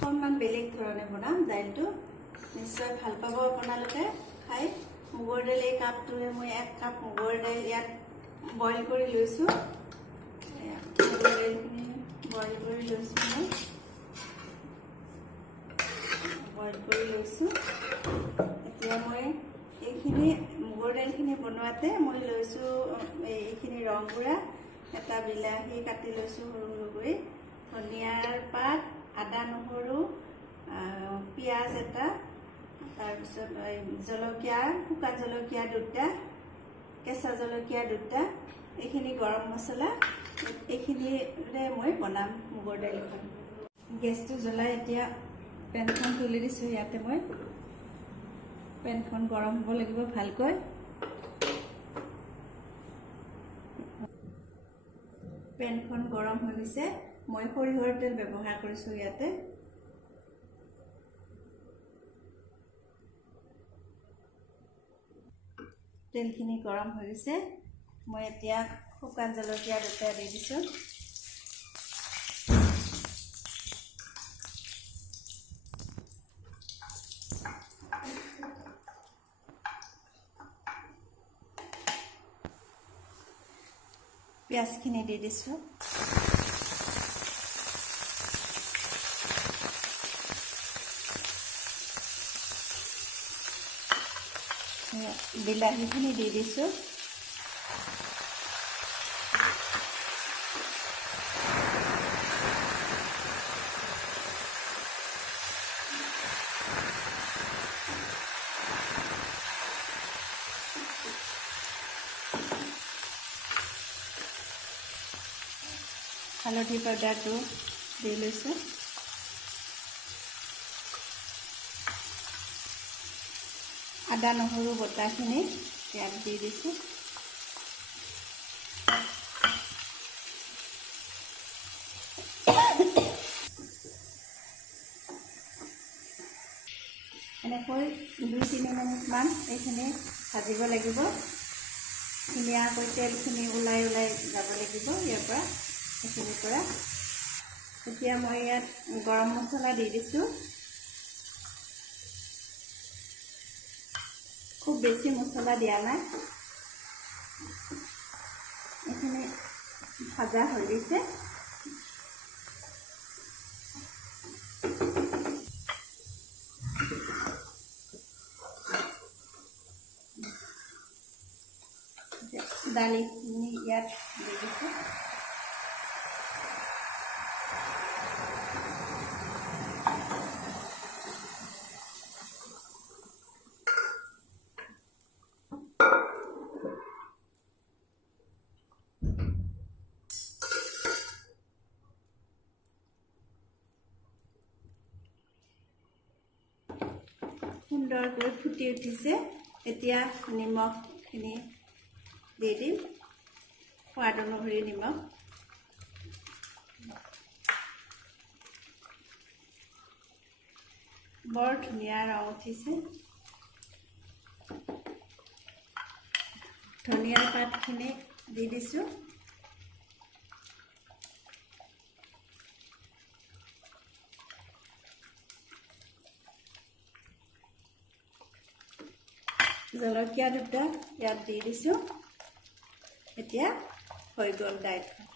অকণমান বেলেগ ধৰণে বনাম দাইলটো নিশ্চয় ভাল পাব আপোনালোকে খাই মুগৰ দাইল এই কাপটোৰে মই 1 কাপ মুগৰ দাইল ইয়াত বইল কৰি লৈছোঁ মুগৰ দাইলখিনি বইল কৰি লৈছোঁ মই বইল কৰি লৈছোঁ এতিয়া মই এইখিনি মুগৰ দাইলখিনি বনোৱাতে মই লৈছোঁ এইখিনি ৰং গুড়া এটা বিলাহী কাটি লৈছোঁ সৰু সৰুকৈ ধনিয়াৰ পাত আদা নহৰু পিঁয়াজ এটা তাৰপিছত জলকীয়া শুকান জলকীয়া দুটা কেঁচা জলকীয়া দুটা এইখিনি গৰম মছলা এইখিনিৰে মই বনাম মুগৰ দাইলখন গেছটো জ্বলাই এতিয়া পেনখন তুলি দিছোঁ ইয়াতে মই পেনখন গৰম হ'ব লাগিব ভালকৈ পেনখন গৰম হৈ গৈছে মই সৰিয়হৰ তেল ব্যৱহাৰ কৰিছোঁ ইয়াতে তেলখিনি গৰম হৈ গৈছে মই এতিয়া শুকান জলকীয়া দুটা দি দিছোঁ পিঁয়াজখিনি দি দিছোঁ বিলাহীখিনি দি দিছোঁ হালধি পাউডাৰটো দি লৈছোঁ আদা নহৰু বটাখিনি ইয়াত দি দিছোঁ এনেকৈ 2-3 মিনিটমান এইখিনি ভাজিব লাগিব ধুনীয়াকৈ তেলখিনি ওলাই যাব লাগিব ইয়াৰ পৰা এইখিনিৰ পৰা এতিয়া মই ইয়াত গৰম মছলা দি দিছোঁ খুব বেছি মছলা দিয়া নাই এইখিনি ভাজা হৈ গৈছে দালিখিনি ইয়াত দি দিছোঁ সুন্দৰকৈ ফুটি উঠিছে এতিয়া নিমখখিনি দি দিম সোৱাদ অনুসৰি নিমখ বৰ ধুনীয়া ৰং উঠিছে ধনিয়াৰ পাতখিনি দি দিছোঁ জলকীয়া দুটা ইয়াত দি দিছোঁ এতিয়া হৈ গ'ল দাইলখন